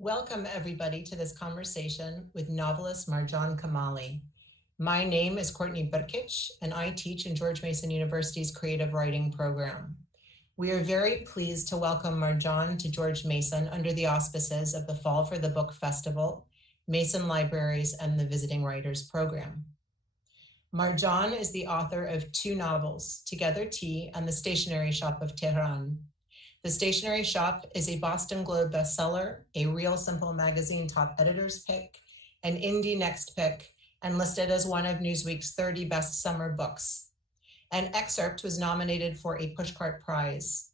Welcome, everybody, to this conversation with novelist Marjan Kamali. My name is Courtney Burkic, and I teach in George Mason University's creative writing program. We are very pleased to welcome Marjan to George Mason under the auspices of the Fall for the Book Festival, Mason Libraries, and the Visiting Writers Program. Marjan is the author of two novels, Together Tea and The Stationery Shop of Tehran. The Stationery Shop is a Boston Globe bestseller, a Real Simple magazine top editor's pick, an Indie Next pick, and listed as one of Newsweek's 30 best summer books. An Excerpt was nominated for a Pushcart Prize.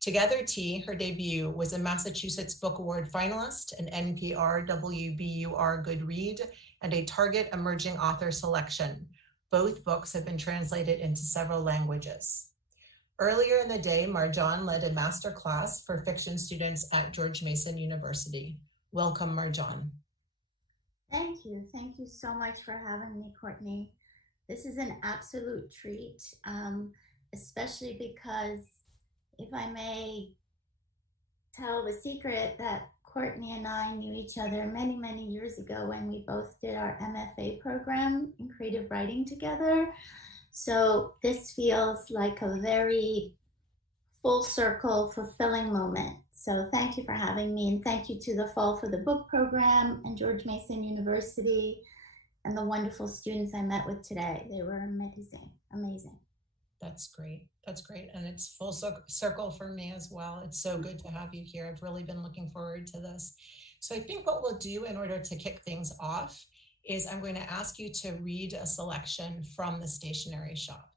Together Tea, her debut, was a Massachusetts Book Award finalist, an NPR WBUR Good Read, and a Target Emerging Author selection. Both books have been translated into several languages. Earlier in the day, Marjan led a master class for fiction students at George Mason University. Welcome, Marjan. Thank you. Thank you so much for having me, Courtney. This is an absolute treat, especially because, if I may tell the secret, that Courtney and I knew each other many, many years ago when we both did our MFA program in creative writing together. So this feels like a very full circle, fulfilling moment. So thank you for having me, and thank you to the Fall for the Book program and George Mason University and the wonderful students I met with today. They were amazing, amazing. That's great. That's great. And it's full circle for me as well. It's so good to have you here. I've really been looking forward to this. So I think what we'll do in order to kick things off is I'm going to ask you to read a selection from The Stationery Shop.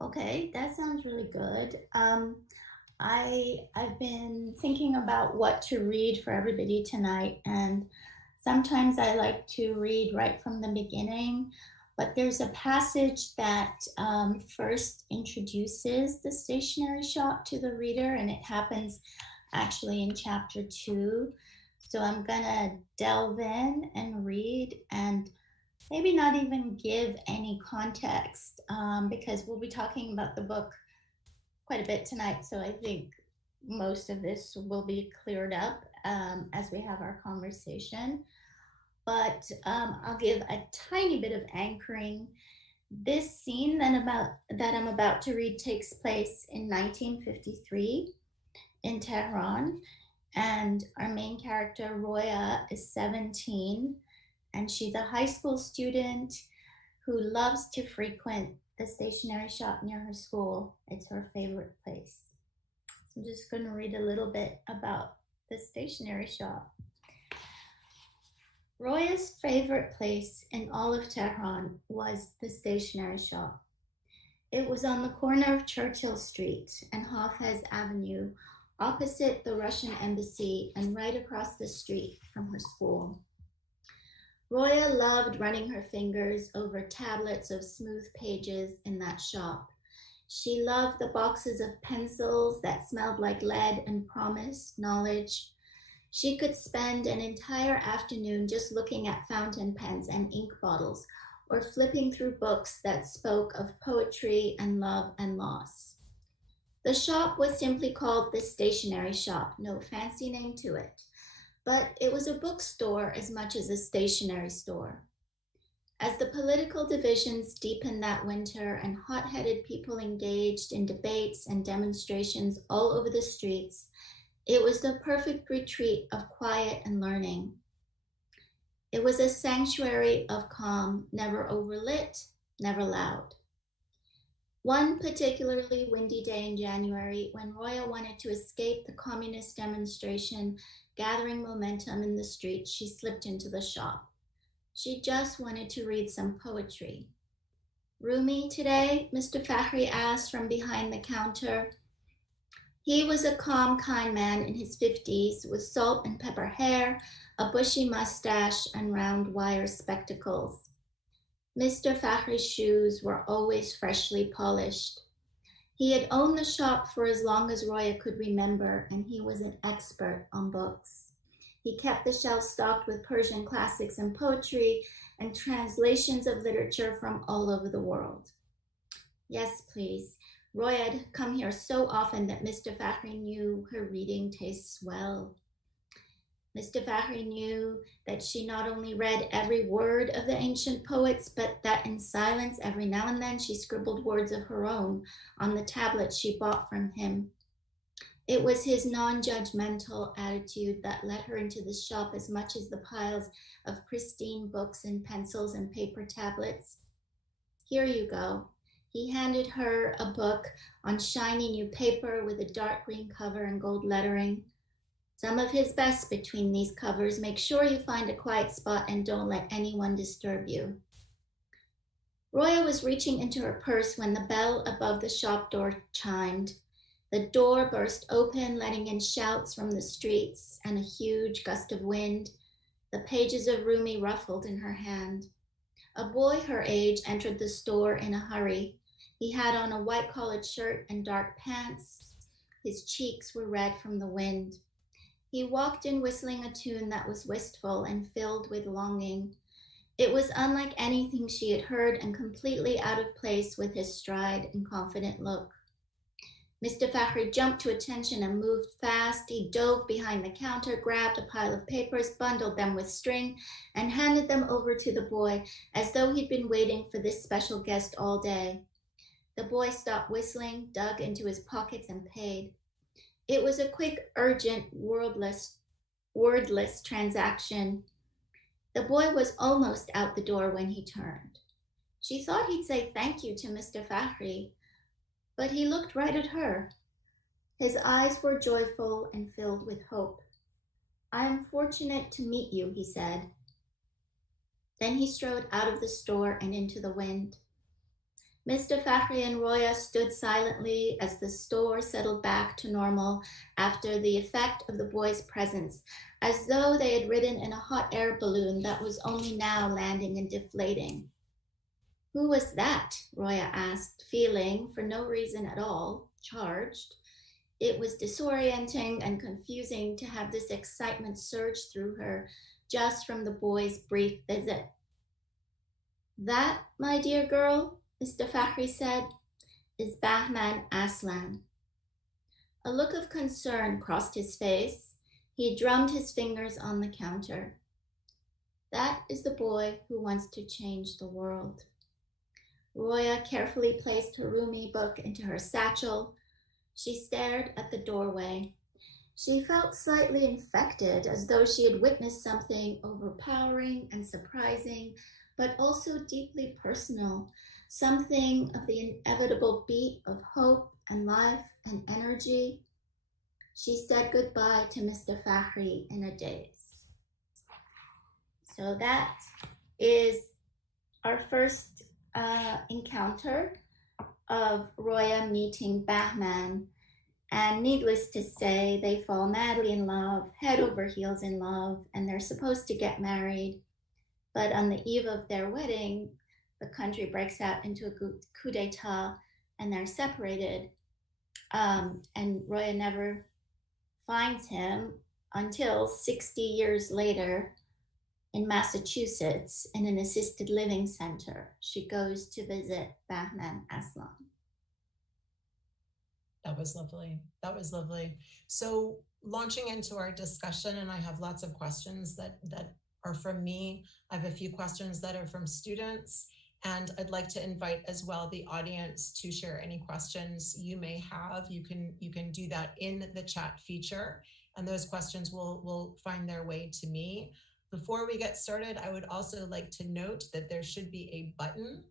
Okay, that sounds really good. I've been thinking about what to read for everybody tonight, and sometimes I like to read right from the beginning, but there's a passage that first introduces the stationery shop to the reader, and it happens actually in chapter 2. So I'm gonna delve in and read and maybe not even give any context because we'll be talking about the book quite a bit tonight. So I think most of this will be cleared up as we have our conversation. But I'll give a tiny bit of anchoring. This scene that I'm about to read takes place in 1953 in Tehran, and our main character, Roya, is 17, and she's a high school student who loves to frequent the stationery shop near her school. It's her favorite place. So I'm just going to read a little bit about the stationery shop. Roya's favorite place in all of Tehran was the stationery shop. It was on the corner of Churchill Street and Hafez Avenue, opposite the Russian embassy and right across the street from her school. Roya loved running her fingers over tablets of smooth pages in that shop. She loved the boxes of pencils that smelled like lead and promised knowledge. She could spend an entire afternoon just looking at fountain pens and ink bottles, or flipping through books that spoke of poetry and love and loss. The shop was simply called the Stationery Shop, no fancy name to it, but it was a bookstore as much as a stationery store. As the political divisions deepened that winter and hot-headed people engaged in debates and demonstrations all over the streets, it was the perfect retreat of quiet and learning. It was a sanctuary of calm, never overlit, never loud. One particularly windy day in January, when Roya wanted to escape the communist demonstration gathering momentum in the street, she slipped into the shop. She just wanted to read some poetry. Rumi today? Mr. Fakhri asked from behind the counter. He was a calm, kind man in his 50s with salt and pepper hair, a bushy mustache, and round wire spectacles. Mr. Fakhri's shoes were always freshly polished. He had owned the shop for as long as Roya could remember, and he was an expert on books. He kept the shelf stocked with Persian classics and poetry and translations of literature from all over the world. Yes, please. Roya had come here so often that Mr. Fakhri knew her reading tastes well. Mr. Fahri knew that she not only read every word of the ancient poets, but that in silence, every now and then, she scribbled words of her own on the tablet she bought from him. It was his non-judgmental attitude that led her into the shop as much as the piles of pristine books and pencils and paper tablets. Here you go. He handed her a book on shiny new paper with a dark green cover and gold lettering. Some of his best between these covers. Make sure you find a quiet spot and don't let anyone disturb you. Roya was reaching into her purse when the bell above the shop door chimed. The door burst open, letting in shouts from the streets and a huge gust of wind. The pages of Rumi ruffled in her hand. A boy her age entered the store in a hurry. He had on a white collared shirt and dark pants. His cheeks were red from the wind. He walked in whistling a tune that was wistful and filled with longing. It was unlike anything she had heard and completely out of place with his stride and confident look. Mr. Fahri jumped to attention and moved fast. He dove behind the counter, grabbed a pile of papers, bundled them with string, and handed them over to the boy as though he'd been waiting for this special guest all day. The boy stopped whistling, dug into his pockets, and paid. It was a quick, urgent, wordless transaction. The boy was almost out the door when he turned. She thought he'd say thank you to Mr. Fahri, but he looked right at her. His eyes were joyful and filled with hope. I am fortunate to meet you, he said. Then he strode out of the store and into the wind. Mr. Fahri and Roya stood silently as the store settled back to normal after the effect of the boy's presence, as though they had ridden in a hot air balloon that was only now landing and deflating. Who was that? Roya asked, feeling, for no reason at all, charged. It was disorienting and confusing to have this excitement surge through her just from the boy's brief visit. That, my dear girl, Mr. Fahri said, is Bahman Aslan. A look of concern crossed his face. He drummed his fingers on the counter. That is the boy who wants to change the world. Roya carefully placed her Rumi book into her satchel. She stared at the doorway. She felt slightly infected, as though she had witnessed something overpowering and surprising, but also deeply personal, something of the inevitable beat of hope and life and energy. She said goodbye to Mr. Fahri in a daze. So that is our first encounter of Roya meeting Bahman. And needless to say, they fall madly in love, head over heels in love, and they're supposed to get married. But on the eve of their wedding, the country breaks out into a coup d'etat and they're separated. And Roya never finds him until 60 years later in Massachusetts in an assisted living center. She goes to visit Bahman Aslan. That was lovely. That was lovely. So launching into our discussion, and I have lots of questions that are from me. I have a few questions that are from students, and I'd like to invite as well the audience to share any questions you may have. You can do that in the chat feature, and those questions will find their way to me. Before we get started, I would also like to note that there should be a button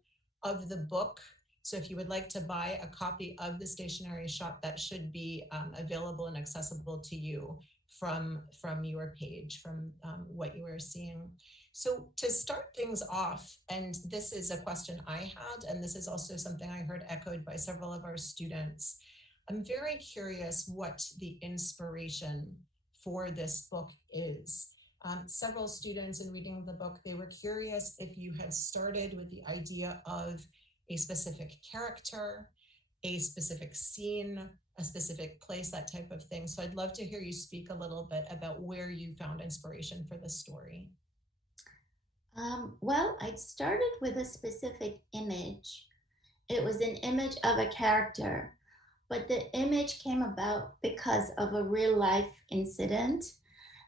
of the book. So if you would like to buy a copy of the stationery shop, that should be available and accessible to you from your page, from what you are seeing. So to start things off, and this is a question I had, and this is also something I heard echoed by several of our students. I'm very curious what the inspiration for this book is. Several students in reading the book, they were curious if you had started with the idea of a specific character, a specific scene, a specific place, that type of thing. So I'd love to hear you speak a little bit about where you found inspiration for this story. Well, I started with a specific image. It was an image of a character, but the image came about because of a real life incident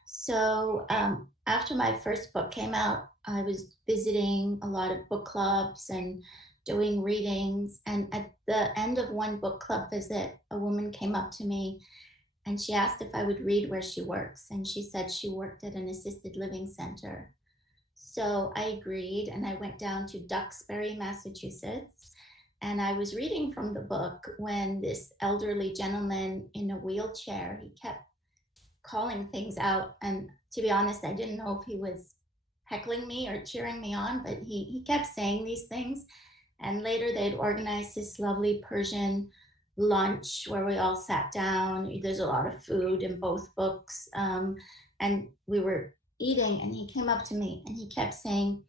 So after my first book came out, I was visiting a lot of book clubs and doing readings. And at the end of one book club visit, a woman came up to me and she asked if I would read where she works. And she said she worked at an assisted living center. So I agreed, and I went down to Duxbury, Massachusetts, and I was reading from the book when this elderly gentleman in a wheelchair, he kept calling things out. And to be honest, I didn't know if he was heckling me or cheering me on, but he kept saying these things. And later they'd organized this lovely Persian lunch where we all sat down. There's a lot of food in both books. And we were eating, and he came up to me and he kept saying,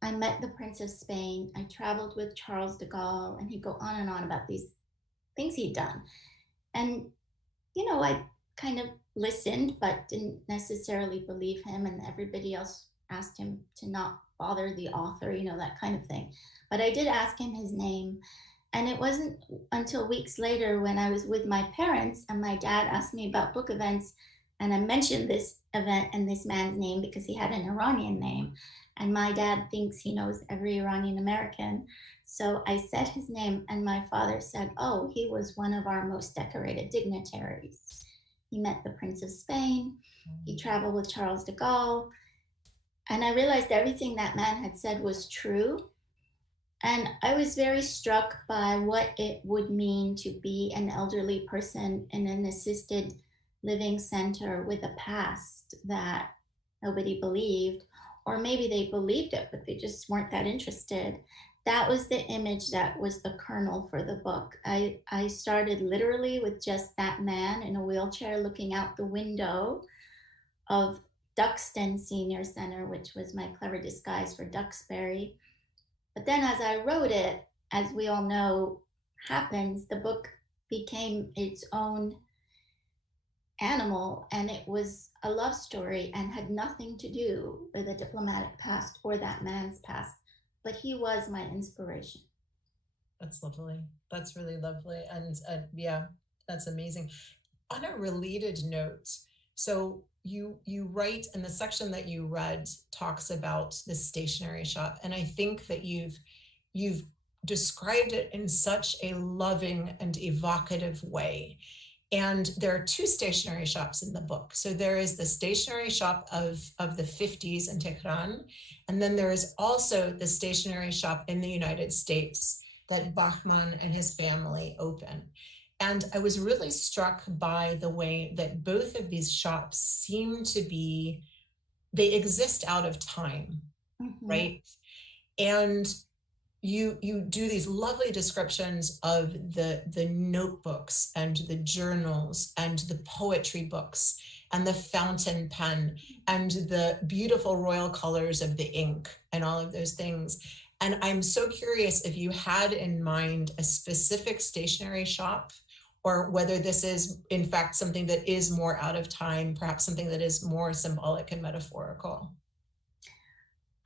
I met the Prince of Spain. I traveled with Charles de Gaulle. And he'd go on and on about these things he'd done. And, I kind of listened, but didn't necessarily believe him. And everybody else asked him to not bother the author, that kind of thing. But I did ask him his name. And it wasn't until weeks later when I was with my parents and my dad asked me about book events. And I mentioned this event and this man's name because he had an Iranian name. And my dad thinks he knows every Iranian American. So I said his name, and my father said, oh, he was one of our most decorated dignitaries. He met the Prince of Spain. He traveled with Charles de Gaulle. And I realized everything that man had said was true. And I was very struck by what it would mean to be an elderly person in an assisted living center with a past that nobody believed, or maybe they believed it, but they just weren't that interested. That was the image that was the kernel for the book. I started literally with just that man in a wheelchair looking out the window of Duxton Senior Center, which was my clever disguise for Duxbury. But then as I wrote it, as we all know happens, the book became its own animal, and it was a love story and had nothing to do with a diplomatic past or that man's past. But he was my inspiration. That's lovely. That's really lovely. And yeah, that's amazing. On a related note, so you write, and the section that you read talks about the stationery shop, and I think that you've described it in such a loving and evocative way. And there are two stationery shops in the book. So there is the stationery shop of the 50s in Tehran, and then there is also the stationery shop in the United States that Bahman and his family open. And I was really struck by the way that both of these shops seem to be, they exist out of time, right? And you do these lovely descriptions of the notebooks and the journals and the poetry books and the fountain pen and the beautiful royal colors of the ink and all of those things. And I'm so curious if you had in mind a specific stationery shop, or whether this is in fact something that is more out of time, perhaps something that is more symbolic and metaphorical.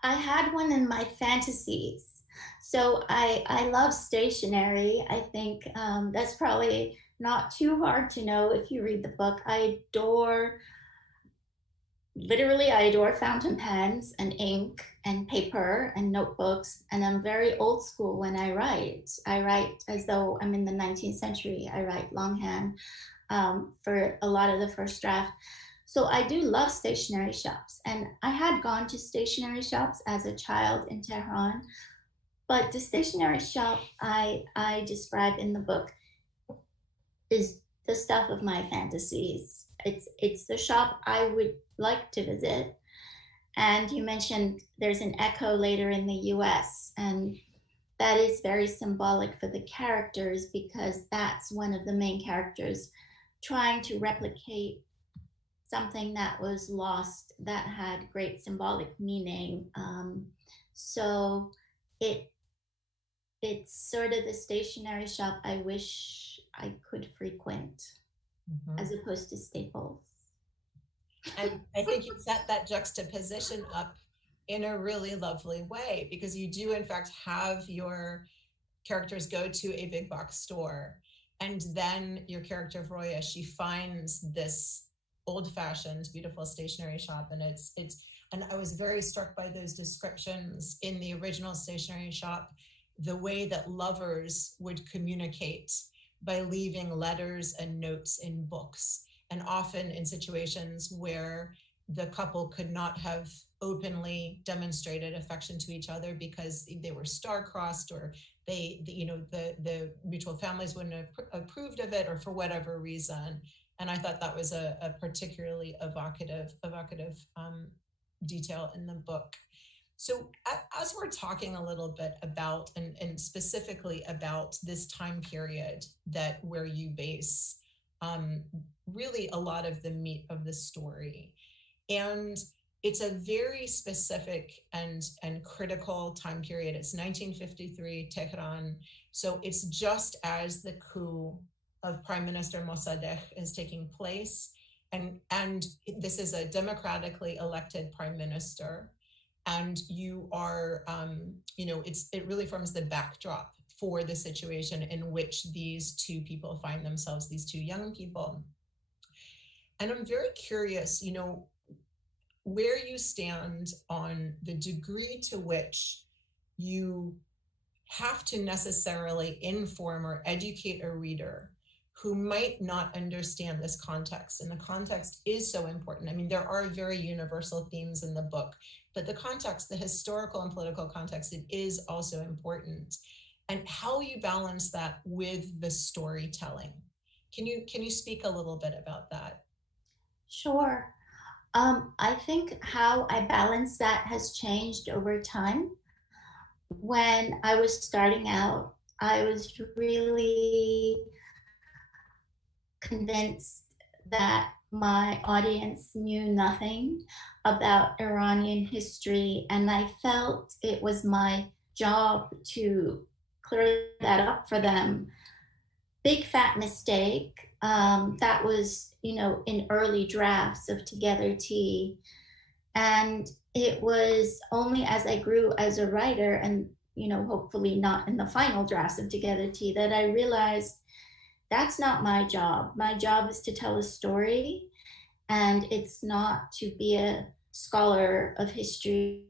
I had one in my fantasies. So I love stationery. I think that's probably not too hard to know if you read the book. I adore fountain pens and ink and paper and notebooks. And I'm very old school when I write. I write as though I'm in the 19th century. I write longhand for a lot of the first draft. So I do love stationery shops. And I had gone to stationery shops as a child in Tehran. But the stationery shop I describe in the book is the stuff of my fantasies. It's the shop I would like to visit. And you mentioned there's an echo later in the US, and that is very symbolic for the characters, because that's one of the main characters trying to replicate something that was lost that had great symbolic meaning. So it's sort of the stationery shop I wish I could frequent, as opposed to Staples. And I think you set that juxtaposition up in a really lovely way, because you do in fact have your characters go to a big box store, and then your character Vroya, she finds this old-fashioned, beautiful stationery shop, and and I was very struck by those descriptions in the original stationery shop, the way that lovers would communicate by leaving letters and notes in books, and often in situations where the couple could not have openly demonstrated affection to each other because they were star-crossed, or the mutual families wouldn't have approved of it, or for whatever reason. And I thought that was a particularly evocative detail in the book. So as we're talking a little bit about, and specifically about this time period where you base really a lot of the meat of the story, and it's a very specific and critical time period. It's 1953, Tehran. So it's just as the coup of Prime Minister Mossadegh is taking place. And this is a democratically elected prime minister. And you are, it really forms the backdrop for the situation in which these two people find themselves, these two young people. And I'm very curious, where you stand on the degree to which you have to necessarily inform or educate a reader who might not understand this context. And the context is so important. I mean, there are very universal themes in the book, but the context, the historical and political context, it is also important. And how you balance that with the storytelling. Can you speak a little bit about that? Sure. I think how I balance that has changed over time. When I was starting out, I was really convinced that my audience knew nothing about Iranian history, and I felt it was my job to clear that up for them. Big fat mistake. That was, in early drafts of Together Tea. And it was only as I grew as a writer, and, hopefully not in the final drafts of Together Tea, that I realized that's not my job. My job is to tell a story, and it's not to be a scholar of history.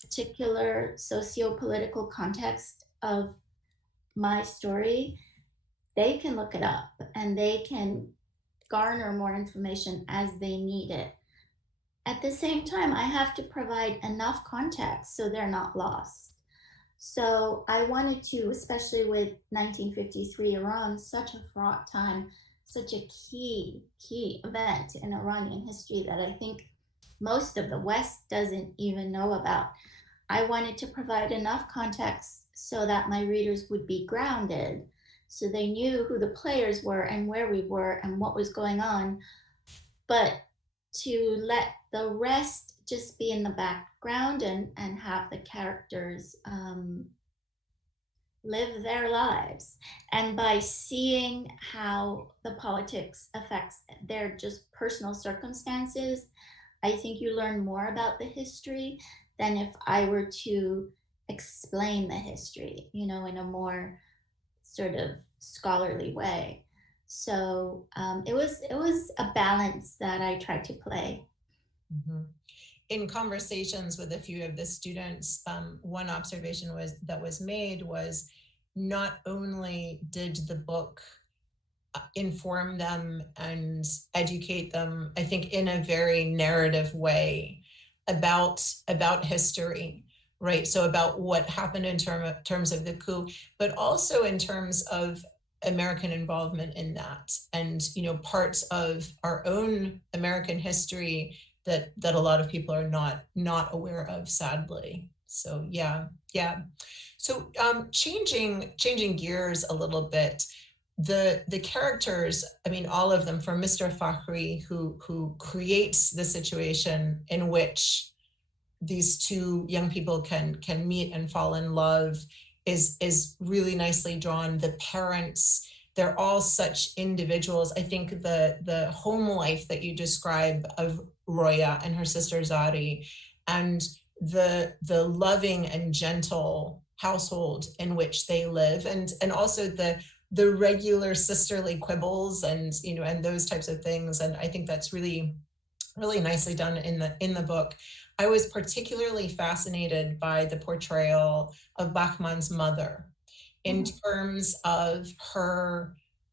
Particular socio-political context of my story, they can look it up and they can garner more information as they need it. At the same time, I have to provide enough context so they're not lost. So I wanted to, especially with 1953 Iran, such a fraught time, such a key event in Iranian history that I think most of the West doesn't even know about. I wanted to provide enough context so that my readers would be grounded, so they knew who the players were and where we were and what was going on, but to let the rest just be in the background and have the characters live their lives. And by seeing how the politics affects their just personal circumstances, I think you learn more about the history than if I were to explain the history, in a more sort of scholarly way. So it was a balance that I tried to play. Mm-hmm. In conversations with a few of the students, one observation that was made was not only did the book inform them and educate them, I think in a very narrative way about history, right? So about what happened in terms of the coup, but also in terms of American involvement in that, and parts of our own American history that a lot of people are not aware of, sadly. So yeah. So changing gears a little bit, the characters, I mean, all of them, from Mr. Fakhri, who creates the situation in which these two young people can meet and fall in love, is really nicely drawn. The parents, they're all such individuals. I think the home life that you describe of Roya and her sister Zari, and the loving and gentle household in which they live, and also the regular sisterly quibbles and and those types of things. And I think that's really nicely done in the book. I was particularly fascinated by the portrayal of Bahman's mother in terms of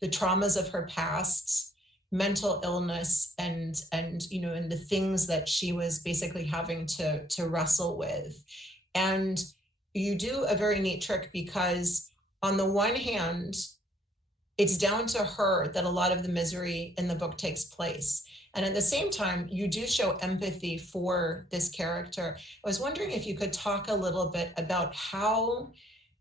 the traumas of her past, mental illness, and the things that she was basically having to wrestle with. And you do a very neat trick, because on the one hand, it's down to her that a lot of the misery in the book takes place. And at the same time, you do show empathy for this character. I was wondering if you could talk a little bit about how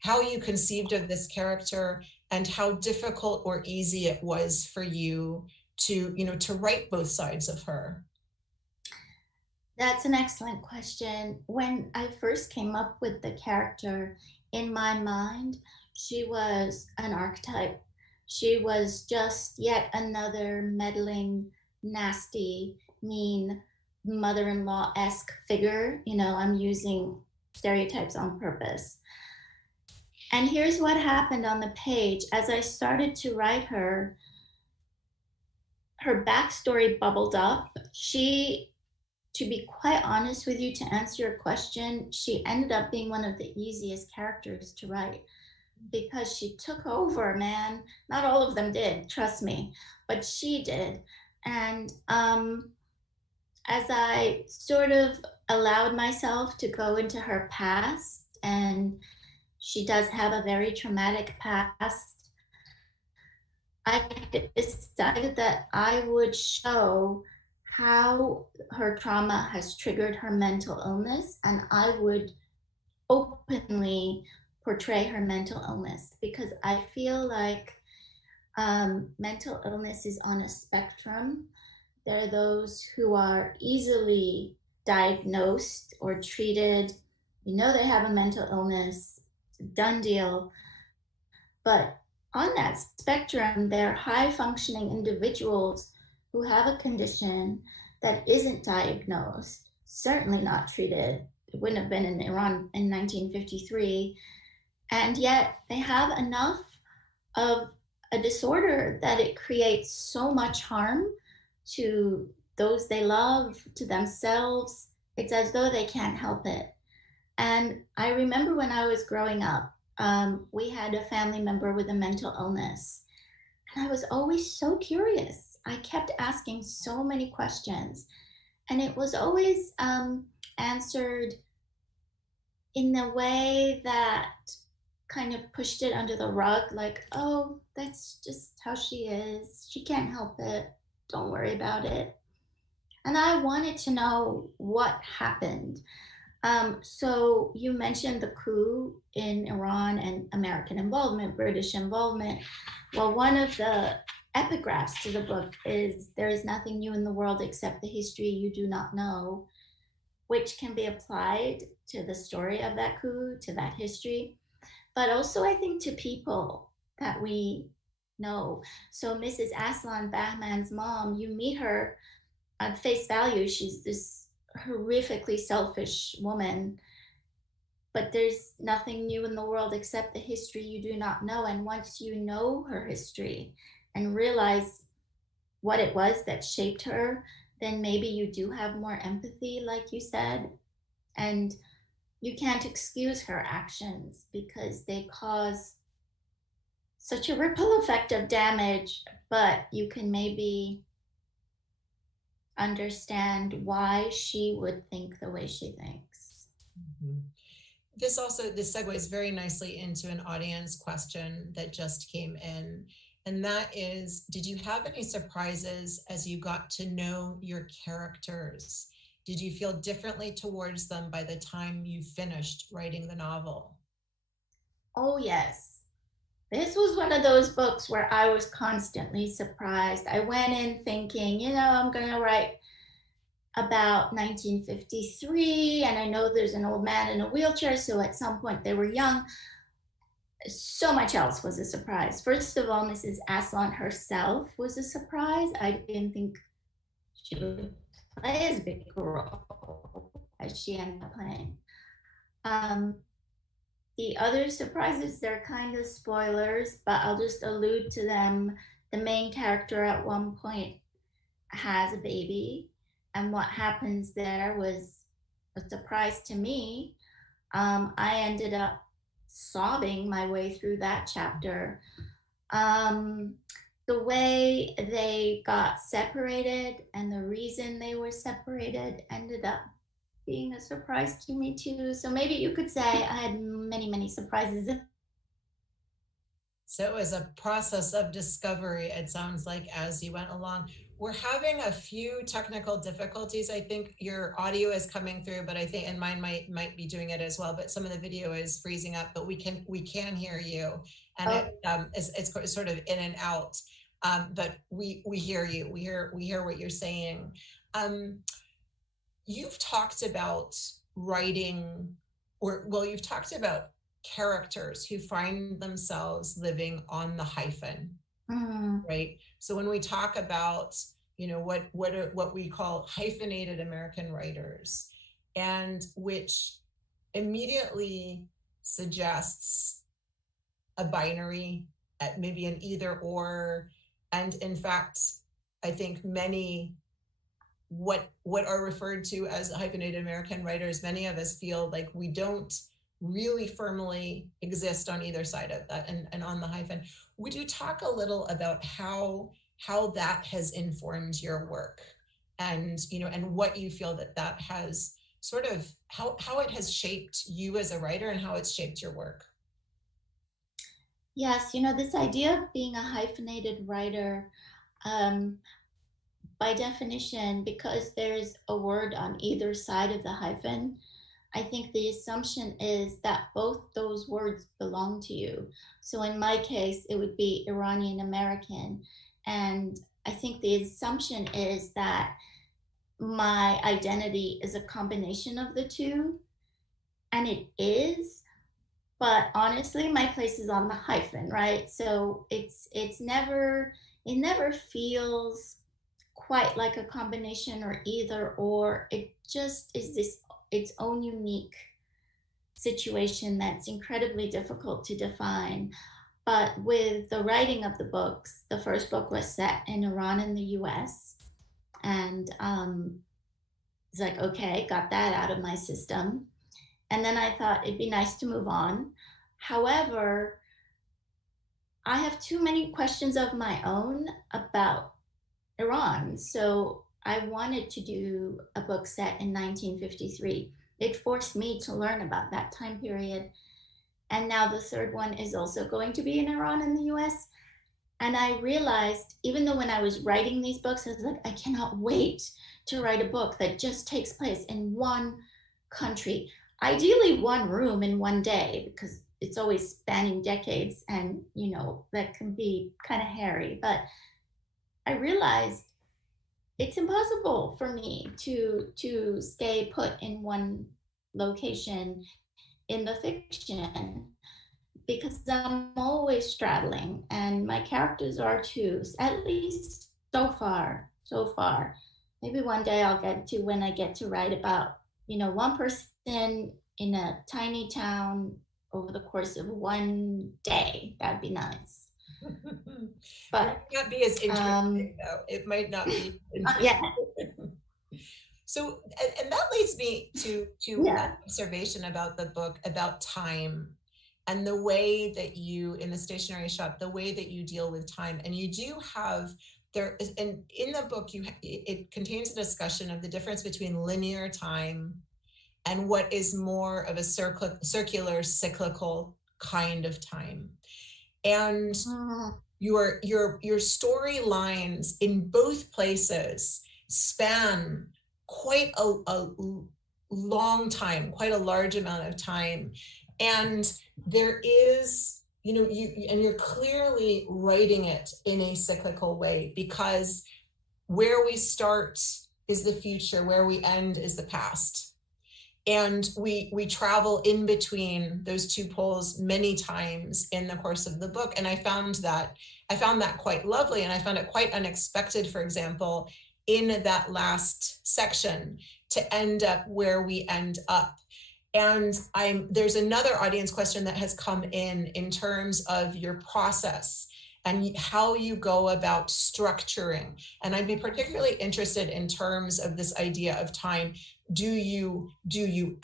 you conceived of this character, and how difficult or easy it was for you to write both sides of her. That's an excellent question. When I first came up with the character, in my mind, she was an archetype. She was just yet another meddling, nasty, mean, mother-in-law-esque figure. I'm using stereotypes on purpose. And here's what happened on the page. As I started to write her backstory bubbled up. To be quite honest with you, to answer your question, she ended up being one of the easiest characters to write, because she took over, man. Not all of them did, trust me, but she did. And as I sort of allowed myself to go into her past, and she does have a very traumatic past, I decided that I would show how her trauma has triggered her mental illness, and I would openly portray her mental illness, because I feel like mental illness is on a spectrum. There are those who are easily diagnosed or treated. They have a mental illness, it's a done deal. But on that spectrum, there are high functioning individuals who have a condition that isn't diagnosed, certainly not treated. It wouldn't have been in Iran in 1953. And yet they have enough of a disorder that it creates so much harm to those they love, to themselves. It's as though they can't help it. And I remember when I was growing up, we had a family member with a mental illness. And I was always so curious. I kept asking so many questions. And it was always answered in the way that kind of pushed it under the rug, like, oh, that's just how she is. She can't help it. Don't worry about it. And I wanted to know what happened. So you mentioned the coup in Iran and American involvement, British involvement. Well, one of the epigraphs to the book is, "There is nothing new in the world except the history you do not know," which can be applied to the story of that coup, to that history, but also I think to people that we know. So Mrs. Aslan Bahman's mom, you meet her at face value, she's this horrifically selfish woman, but there's nothing new in the world except the history you do not know. And once you know her history and realize what it was that shaped her, then maybe you do have more empathy, like you said. And you can't excuse her actions because they cause such a ripple effect of damage, but you can maybe understand why she would think the way she thinks. Mm-hmm. This segues very nicely into an audience question that just came in. And that is, did you have any surprises as you got to know your characters? Did you feel differently towards them by the time you finished writing the novel? Oh, yes. This was one of those books where I was constantly surprised. I went in thinking, I'm going to write about 1953, and I know there's an old man in a wheelchair, so at some point they were young. So much else was a surprise. First of all, Mrs. Aslan herself was a surprise. I didn't think she would play as big a role. I she ended up playing. The other surprises, they're kind of spoilers, but I'll just allude to them. The main character at one point has a baby, and what happens there was a surprise to me. I ended up sobbing my way through that chapter. The way they got separated and the reason they were separated ended up being a surprise to me too. So maybe you could say I had many, many surprises. So it was a process of discovery, it sounds like, as you went along. We're having a few technical difficulties. I think your audio is coming through, but I think, and mine might be doing it as well, but some of the video is freezing up, but we can hear you. And it's sort of in and out. But we hear you, we hear what you're saying. You've talked about writing, you've talked about characters who find themselves living on the hyphen, right? So when we talk about, what we call hyphenated American writers, and which immediately suggests a binary, maybe an either or, and in fact, I think many what are referred to as hyphenated American writers, many of us feel like we don't really firmly exist on either side of that and on the hyphen. Would you talk a little about how that has informed your work, and and what you feel that has sort of how it has shaped you as a writer and how it's shaped your work? Yes, this idea of being a hyphenated writer, by definition, because there's a word on either side of the hyphen, I think the assumption is that both those words belong to you. So in my case, it would be Iranian American. And I think the assumption is that my identity is a combination of the two. And it is, but honestly, my place is on the hyphen, right? So it never feels quite like a combination or either or. It just is its own unique situation that's incredibly difficult to define. But with the writing of the books, the first book was set in Iran and the US. And it's like, okay, got that out of my system. And then I thought it'd be nice to move on. However, I have too many questions of my own about Iran. So I wanted to do a book set in 1953. It forced me to learn about that time period. And now the third one is also going to be in Iran and the US. And I realized, even though when I was writing these books, I was like, I cannot wait to write a book that just takes place in one country. Ideally one room in one day, because it's always spanning decades and, that can be kind of hairy. But I realized it's impossible for me to stay put in one location in the fiction, because I'm always straddling, and my characters are too, at least so far. Maybe one day I'll get to, when I get to write about, one person in a tiny town over the course of one day. That'd be nice. But it might not be as interesting, though. It might not be interesting. Yeah. So, and that leads me to Yeah. an observation about the book, about time, and the way that you, in the stationery shop, the way that you deal with time. And you do have there, and in the book, it contains a discussion of the difference between linear time and what is more of a circular, cyclical kind of time. And your storylines in both places span quite a long time, quite a large amount of time. And there is, you're clearly writing it in a cyclical way, because where we start is the future, where we end is the past. And we travel in between those two poles many times in the course of the book. And I found that quite lovely, and I found it quite unexpected, for example, in that last section. to end up where we end up. And there's another audience question that has come in terms of your process and how you go about structuring. And I'd be particularly interested in terms of this idea of time. Do you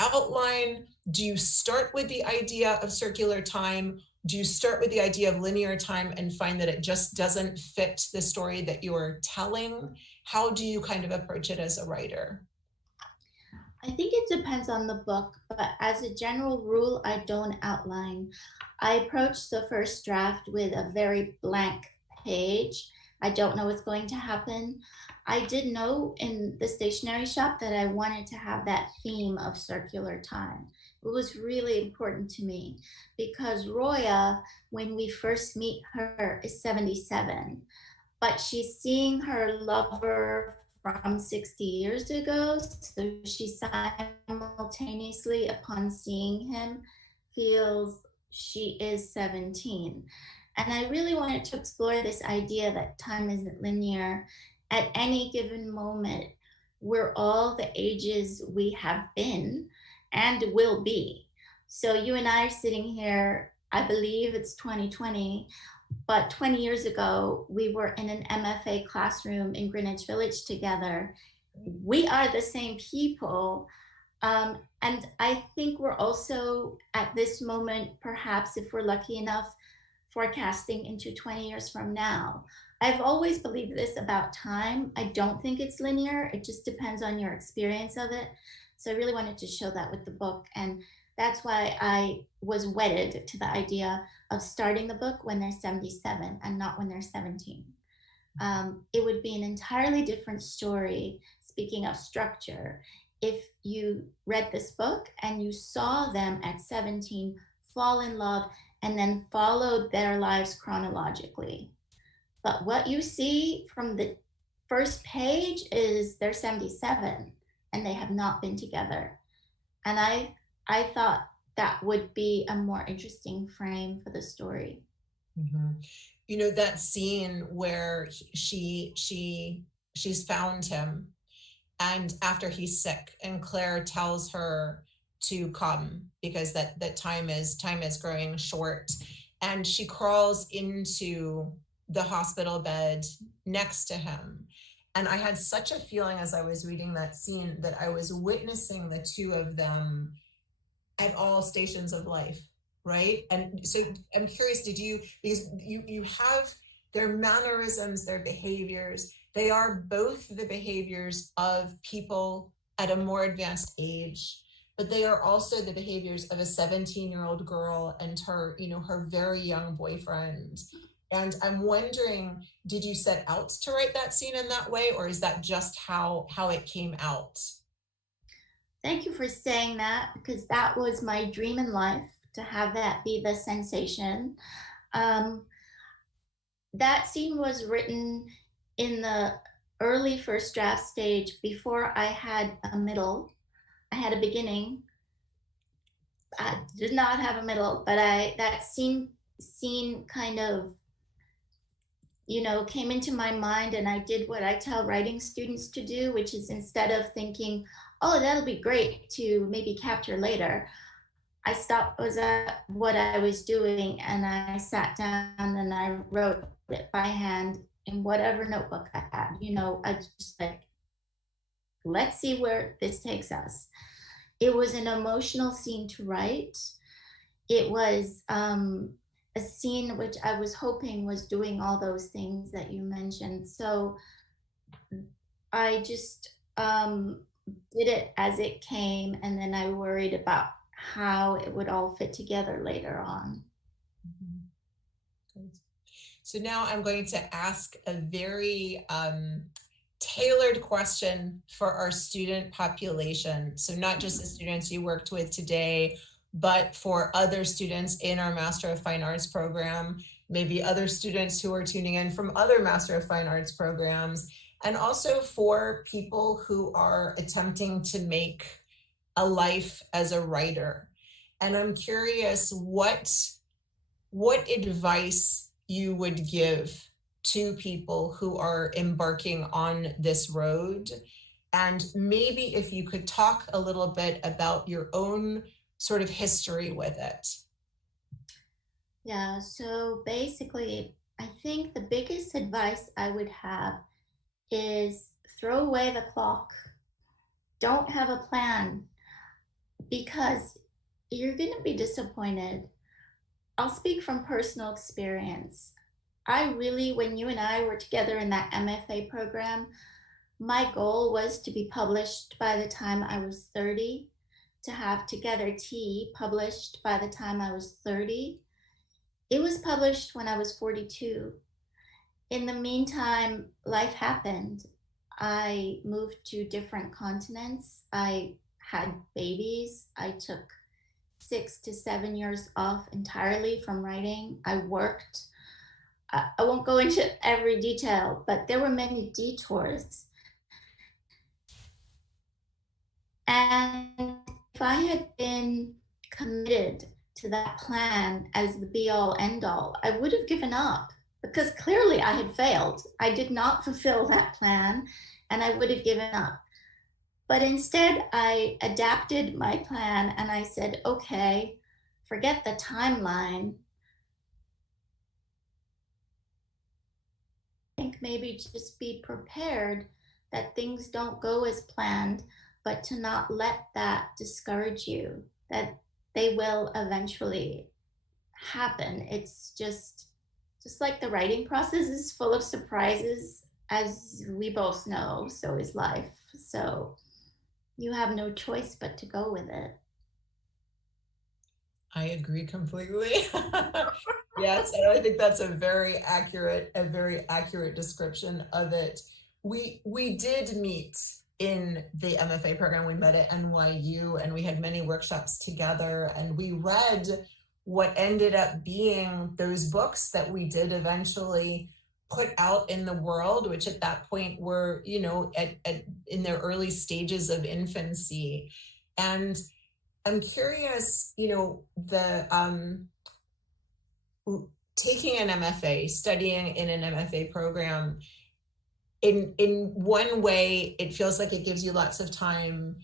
outline? Do you start with the idea of circular time? Do you start with the idea of linear time and find that it just doesn't fit the story that you're telling? How do you kind of approach it as a writer? I think it depends on the book, but as a general rule, I don't outline. I approach the first draft with a very blank page. I don't know what's going to happen. I did know in the stationery shop that I wanted to have that theme of circular time. It was really important to me because Roya, when we first meet her, is 77, but she's seeing her lover from 60 years ago. So she simultaneously, upon seeing him, feels she is 17. And I really wanted to explore this idea that time isn't linear. At any given moment, we're all the ages we have been and will be. So you and I are sitting here, I believe it's 2020, but 20 years ago, we were in an MFA classroom in Greenwich Village together. We are the same people. And I think we're also at this moment, perhaps if we're lucky enough, forecasting into 20 years from now. I've always believed this about time. I don't think it's linear. It just depends on your experience of it. So I really wanted to show that with the book. And that's why I was wedded to the idea of starting the book when they're 77 and not when they're 17. It would be an entirely different story, speaking of structure, if you read this book and you saw them at 17 fall in love and then followed their lives chronologically. But what you see from the first page is they're 77 and they have not been together. And I thought that would be a more interesting frame for the story. Mm-hmm. You know, that scene where she's found him, and after he's sick, and Claire tells her to come because that time is growing short, and she crawls into the hospital bed next to him. And I had such a feeling as I was reading that scene that I was witnessing the two of them at all stations of life, right? And so I'm curious, because you have their mannerisms, their behaviors, they are both the behaviors of people at a more advanced age, but they are also the behaviors of a 17-year-old girl and her, her very young boyfriend. And I'm wondering, did you set out to write that scene in that way, or is that just how it came out? Thank you for saying that, because that was my dream in life, to have that be the sensation. That scene was written in the early first draft stage before I had a middle. I had a beginning. I did not have a middle, but that scene kind of, came into my mind, and I did what I tell writing students to do, which is instead of thinking, oh, that'll be great to maybe capture later, I stopped what I was doing, and I sat down and I wrote it by hand in whatever notebook I had. I just let's see where this takes us. It was an emotional scene to write. It was a scene which I was hoping was doing all those things that you mentioned. So I just did it as it came, and then I worried about how it would all fit together later on. Mm-hmm. So now I'm going to ask a very tailored question for our student population. So not just the students you worked with today, but for other students in our Master of Fine Arts program, maybe other students who are tuning in from other Master of Fine Arts programs, and also for people who are attempting to make a life as a writer. And I'm curious what advice you would give to people who are embarking on this road And maybe if you could talk a little bit about your own sort of history with it. Yeah, so basically, I think the biggest advice I would have is throw away the clock. Don't have a plan because you're going to be disappointed. I'll speak from personal experience. I really, when you and I were together in that MFA program, my goal was to be published by the time I was 30, to have Together Tea published by the time I was 30. It was published when I was 42. In the meantime, life happened. I moved to different continents. I had babies. I took 6 to 7 years off entirely from writing. I worked. I won't go into every detail, but there were many detours. And if I had been committed to that plan as the be all end all, I would have given up because clearly I had failed. I did not fulfill that plan and I would have given up. But instead, I adapted my plan and I said, okay, forget the timeline. I think maybe just be prepared that things don't go as planned, but to not let that discourage you, that they will eventually happen. It's just like the writing process is full of surprises, as we both know, so is life. So you have no choice but to go with it. I agree completely. Yes, and I think that's a very accurate description of it. We did meet in the MFA program. We met at NYU and we had many workshops together, and we read what ended up being those books that we did eventually put out in the world, which at that point were, in their early stages of infancy. And I'm curious, taking an MFA, studying in an MFA program, in one way, it feels like it gives you lots of time.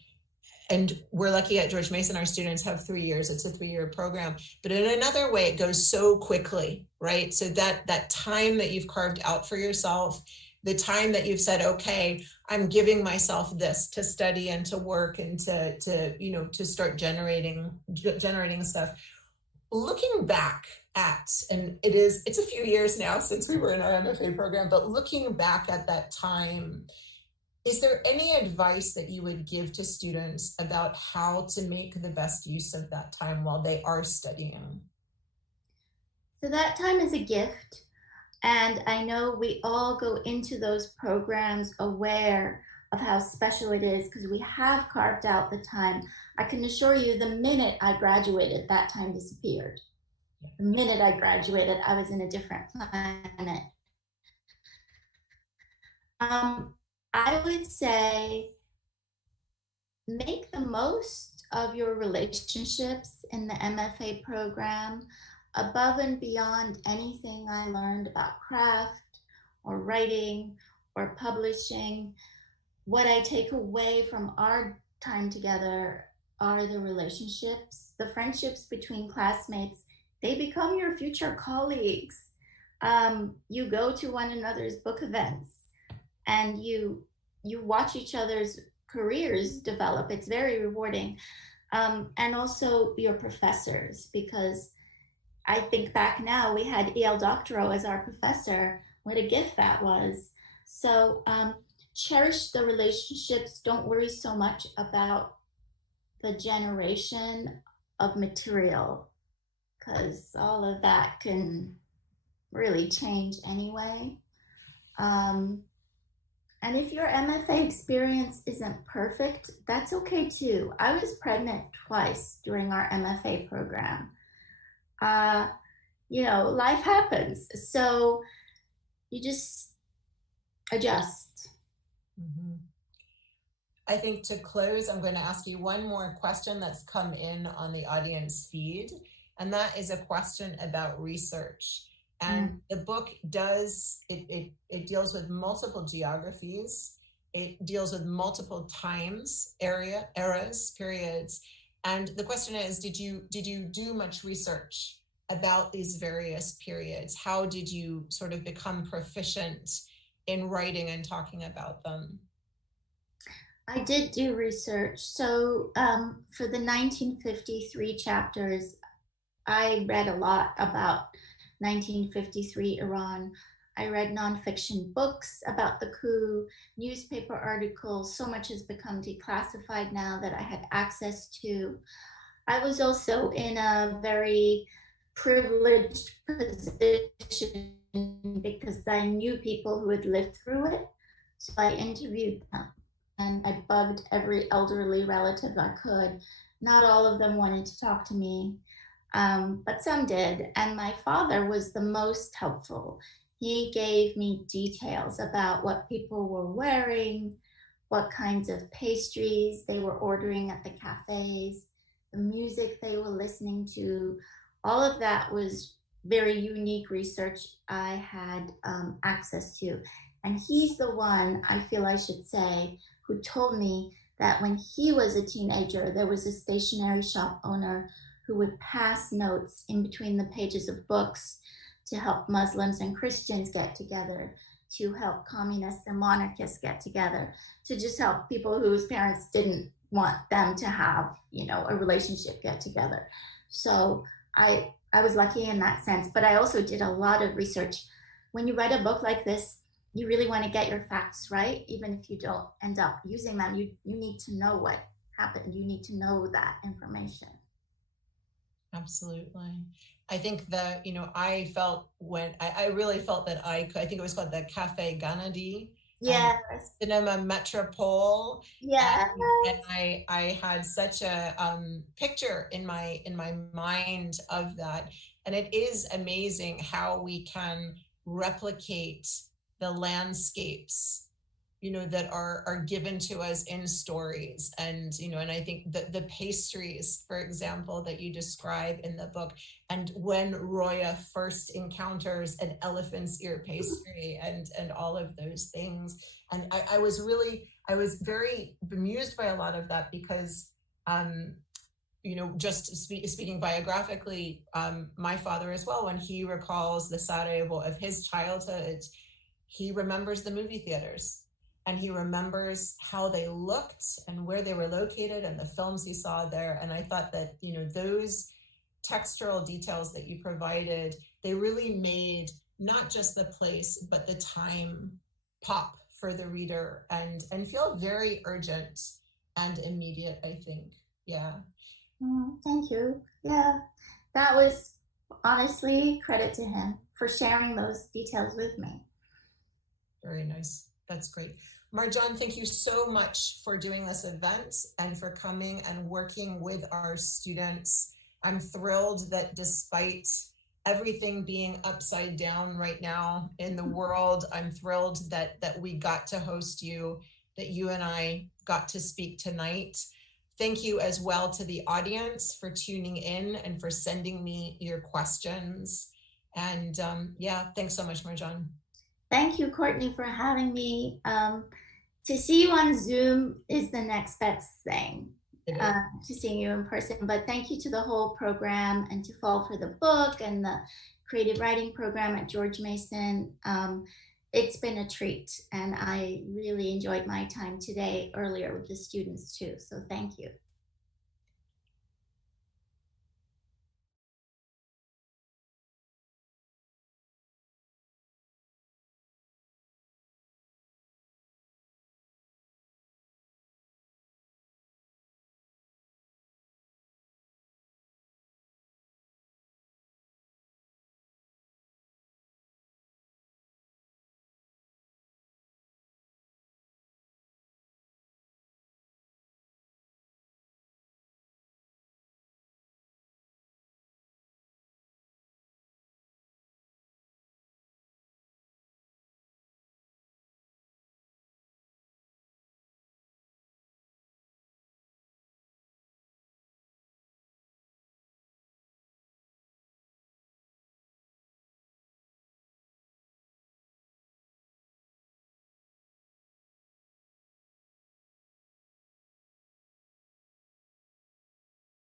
And we're lucky at George Mason, our students have 3 years. It's a 3-year program. But in another way, it goes so quickly, right? So that time that you've carved out for yourself, the time that you've said, okay, I'm giving myself this to study and to work and to start generating stuff. Looking back at, and it's a few years now since we were in our MFA program, but looking back at that time, is there any advice that you would give to students about how to make the best use of that time while they are studying? So that time is a gift. And I know we all go into those programs aware of how special it is because we have carved out the time. I can assure you, the minute I graduated, that time disappeared. The minute I graduated, I was in a different planet. I would say make the most of your relationships in the MFA program above and beyond anything I learned about craft or writing or publishing. What I take away from our time together are the relationships, the friendships between classmates. They become your future colleagues. You go to one another's book events and you watch each other's careers develop. It's very rewarding. And also your professors, because I think back now, we had E.L. Doctorow as our professor. What a gift that was. So cherish the relationships. Don't worry so much about the generation of material, because all of that can really change anyway. And if your MFA experience isn't perfect, that's okay too. I was pregnant twice during our MFA program. Life happens. So you just adjust. Mm-hmm. I think to close, I'm going to ask you one more question that's come in on the audience feed. And that is a question about research. And the book it deals with multiple geographies. It deals with multiple times, eras, periods. And the question is, did you do much research about these various periods? How did you sort of become proficient in writing and talking about them? I did do research. So for the 1953 chapters, I read a lot about 1953 Iran. I read nonfiction books about the coup, newspaper articles. So much has become declassified now that I had access to. I was also in a very privileged position because I knew people who had lived through it. So I interviewed them and I bugged every elderly relative I could. Not all of them wanted to talk to me, but some did. And my father was the most helpful. He gave me details about what people were wearing, what kinds of pastries they were ordering at the cafes, the music they were listening to. All of that was very unique research I had access to. And he's the one, I feel I should say, who told me that when he was a teenager, there was a stationery shop owner who would pass notes in between the pages of books to help Muslims and Christians get together, to help communists and monarchists get together, to just help people whose parents didn't want them to have, a relationship get together. So I was lucky in that sense, but I also did a lot of research. When you write a book like this, you really want to get your facts right, even if you don't end up using them. You need to know what happened. You need to know that information. Absolutely. I think that, I felt when I really felt that I think it was called the Cafe Ganadi. Yes. Cinema Metropole. Yes. And I had such a picture in my mind of that. And it is amazing how we can replicate the landscapes that are given to us in stories. And and I think the pastries, for example, that you describe in the book, and when Roya first encounters an elephant's ear pastry and all of those things. And I was very bemused by a lot of that because just speaking biographically, my father as well, when he recalls the Sarajevo of his childhood, he remembers the movie theaters. And he remembers how they looked and where they were located and the films he saw there. And I thought that, those textural details that you provided, they really made not just the place, but the time pop for the reader and feel very urgent and immediate, I think. Yeah. Thank you. Yeah, that was honestly credit to him for sharing those details with me. Very nice. That's great. Marjan, thank you so much for doing this event and for coming and working with our students. I'm thrilled that despite everything being upside down right now in the world, I'm thrilled that we got to host you, that you and I got to speak tonight. Thank you as well to the audience for tuning in and for sending me your questions. And thanks so much, Marjan. Thank you, Courtney, for having me. To see you on Zoom is the next best thing to seeing you in person. But thank you to the whole program and to Fall for the Book and the creative writing program at George Mason. It's been a treat, and I really enjoyed my time today earlier with the students too. So thank you.